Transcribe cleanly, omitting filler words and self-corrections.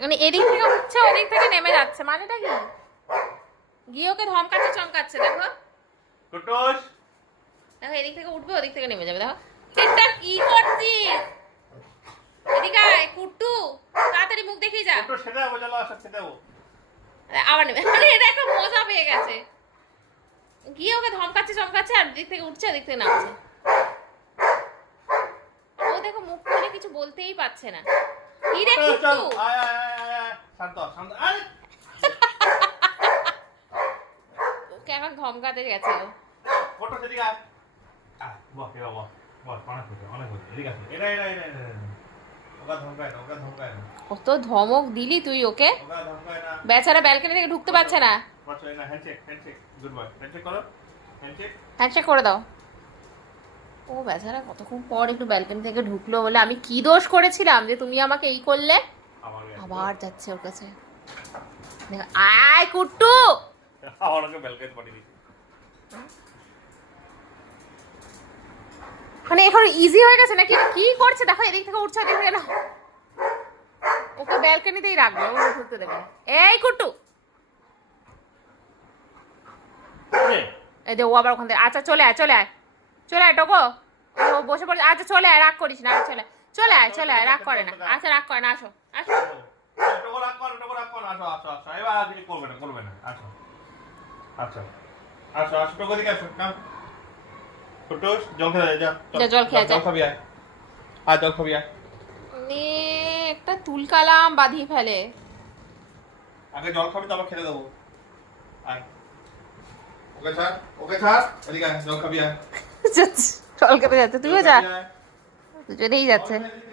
মানে এদিক থেকে উঠছে ওদিক থেকে নেমে যাচ্ছে, মানেটা কি? গিয়ে ওকে ধমকাচ্ছে চমকাচ্ছে, দেখো কুটুস দেখো, এদিক থেকে উঠবে ওদিক থেকে নেমে যাবে, দেখো এটা কি করছিস? এদিকে আয় কুট্টু, তাড়াতাড়ি মুখ দেখিয়ে যা। কুটুস খেতে যাবো, চলো আসো খেতে যাবো। আবার নেবে, আরে এটা একটা মজা পেয়ে গেছে। গিয়ে ওকে ধমকাচ্ছে চমকাচ্ছে আর দিক থেকে উঠছে ওদিক থেকে নামছে। ও দেখো মুখ খুলে কিছু বলতেই পারছে না। কি রে কুটুস, কুট্টু? চল, আয় আয় আয় আয়, আয়। শান্ত হ, শান্ত। আরে ওকে এখন ধমকাতে গেছে ও। কুটুস এদিকে আয়। আয়, বল, এবার বল। বল, অনেক হয়েছে, অনেক হয়েছে। এদিকে আসো। এরা। ওকে ধমকায় না, ওকে ধমকায় না। কত ধমক দিলি তুই ওকে, ওকে ধমকায় না। বেচারা ব্যালকনি থেকে ঢুকতে পারছে না। বসো, এই না, handshake, handshake. Good boy. Handshake করো। হ্যান্ডশেক। হ্যান্ডশেক করে দাও। ও বেচারা কতক্ষণ পর একটু ব্যালকনি থেকে ঢুকলো বলে আমি কি দোষ করেছিলাম যে তুমি আমাকে এই করলে? আবার যাচ্ছে ওর কাছে। দেখো, আয় কুট্টু। আবার ওকে ব্যালকনি পাঠিয়ে দিচ্ছি। মানে এখন ইজি হয়ে গেছে নাকি? কি করছে দেখো, এদিক থেকে উঠছে এদিক থেকে না। ওকে ব্যালকনিতেই রাখবে, ও ঢুকতে দেবে না। এই কুট্টু, এই যে ও আবার ওখান থেকে, আচ্ছা চলে আয় চলে আয় চলে আয় টোকো। ও বসে পড়ে, আচ্ছা চলে আয়, রাগ করিস না, চলে চলে আয় চলে আয়, রাগ করে না, আচ্ছা রাগ করে না, আসো আসো। টোকো রাখ কর, আসো আসো আসো। এবার আর কিছু করবে না, আসো। আচ্ছা। আসো আসো, টোকো দিকে আসো, কাম। কুটুস, জল খেয়ে যা। যা, জল খেয়ে যা। জল খাবি আয়। আর জল খাবি আয়। নে একটা তুলকালাম বাঁধিয়ে ফেলে। আগে জল খাবি তারপর খেতে দেবো। আয়। ওকে ছাড়। এদিকে আয়, জল খাবি আয়। চল খেতে যাচ্ছে, তুইও যা, জল খাবি আয়। দুজনেই যাচ্ছে। জল খেয়ে